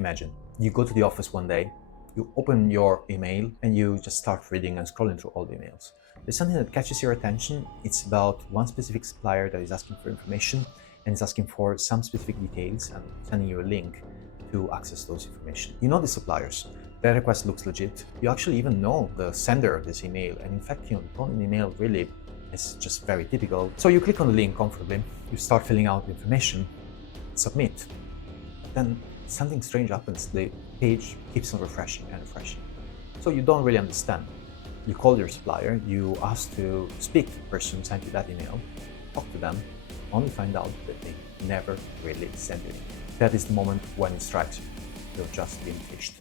Imagine you go to the office one day, you open your email and you just start reading and scrolling through all the emails. There's something that catches your attention. It's about one specific supplier that is asking for information and is asking for some specific details and sending you a link to access those information. You know the suppliers. Their request looks legit. You actually even know the sender of this email, and in fact, the tone in the email really is just very typical. So you click on the link comfortably, you start filling out the information, submit. Then something strange happens. The page keeps on refreshing and refreshing. So you don't really understand. You call your supplier, you ask to speak to the person who sent you that email, talk to them, only find out that they never really sent you. That is the moment when it strikes you. You've just been phished.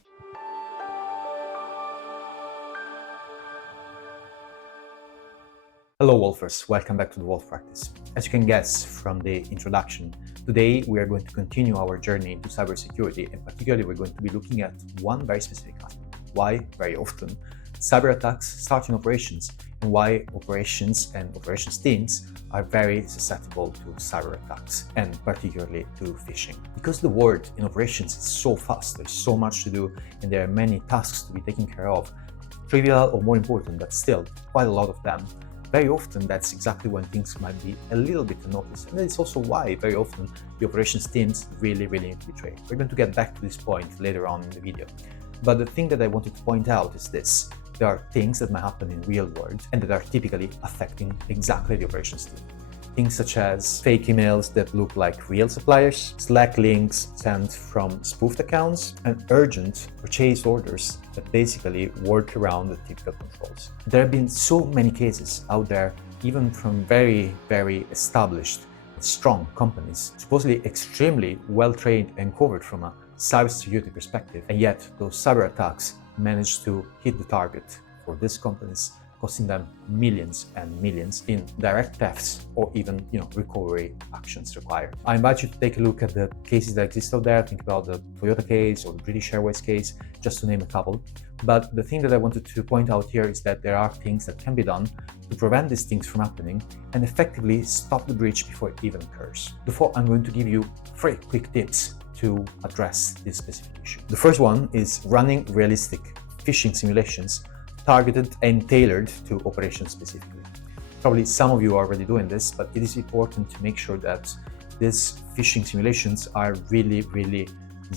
Hello Wolfers, welcome back to the Wolf Practice. As you can guess from the introduction, today we are going to continue our journey into cybersecurity, and particularly we're going to be looking at one very specific aspect: why very often cyber attacks start in operations, and why operations and operations teams are very susceptible to cyber attacks, and particularly to phishing. Because the world in operations is so fast, there's so much to do, and there are many tasks to be taken care of, trivial or more important, but still quite a lot of them. Very often, that's exactly when things might be a little bit unnoticed. And that's also why very often the operations teams really need to be trained. We're going to get back to this point later on in the video. But the thing that I wanted to point out is this: there are things that might happen in real world and that are typically affecting exactly the operations team. Things such as fake emails that look like real suppliers, Slack links sent from spoofed accounts, and urgent purchase orders that basically work around the typical controls. There have been so many cases out there, even from very established, strong companies, supposedly extremely well-trained and covered from a cybersecurity perspective, and yet those cyber attacks managed to hit the target for these companies, costing them millions and millions in direct thefts or even recovery actions required. I invite you to take a look at the cases that exist out there. Think about the Toyota case or the British Airways case, just to name a couple. But the thing that I wanted to point out here is that there are things that can be done to prevent these things from happening and effectively stop the breach before it even occurs. Before, I'm going to give you 3 quick tips to address this specific issue. The first one is running realistic phishing simulations targeted and tailored to operations specifically. Probably some of you are already doing this, but it is important to make sure that these phishing simulations are really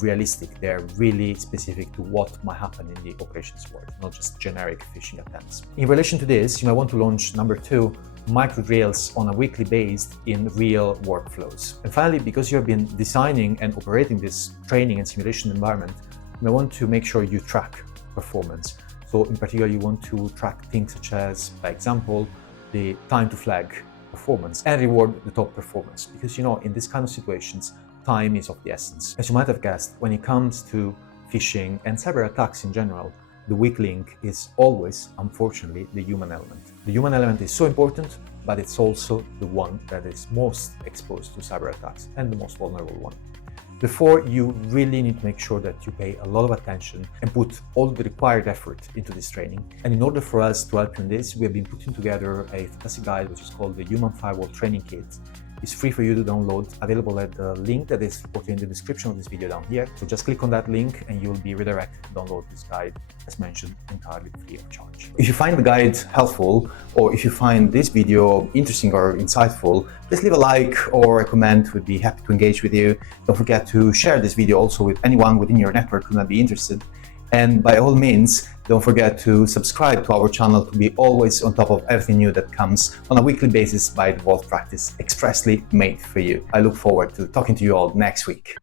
realistic. They're really specific to what might happen in the operations world, not just generic phishing attempts. In relation to this, you might want to launch number 2, micro drills on a weekly basis in real workflows. And finally, because you have been designing and operating this training and simulation environment, you might want to make sure you track performance. So in particular, you want to track things such as, by example, the time to flag performance and reward the top performance. Because in this kind of situations, time is of the essence. As you might have guessed, when it comes to phishing and cyber attacks in general, the weak link is always, unfortunately, the human element. The human element is so important, but it's also the one that is most exposed to cyber attacks and the most vulnerable one. Therefore, you really need to make sure that you pay a lot of attention and put all the required effort into this training. And in order for us to help you in this, we have been putting together a fantastic guide which is called the Human Firewall Training Kit. It's free for you to download, available at the link that is put in the description of this video down here. So just click on that link and you'll be redirected to download this guide, as mentioned, entirely free of charge. If you find the guide helpful, or if you find this video interesting or insightful, please leave a like or a comment. We'd be happy to engage with you. Don't forget to share this video also with anyone within your network who might be interested. And by all means, don't forget to subscribe to our channel to be always on top of everything new that comes on a weekly basis by the Wolf Practice, expressly made for you. I look forward to talking to you all next week.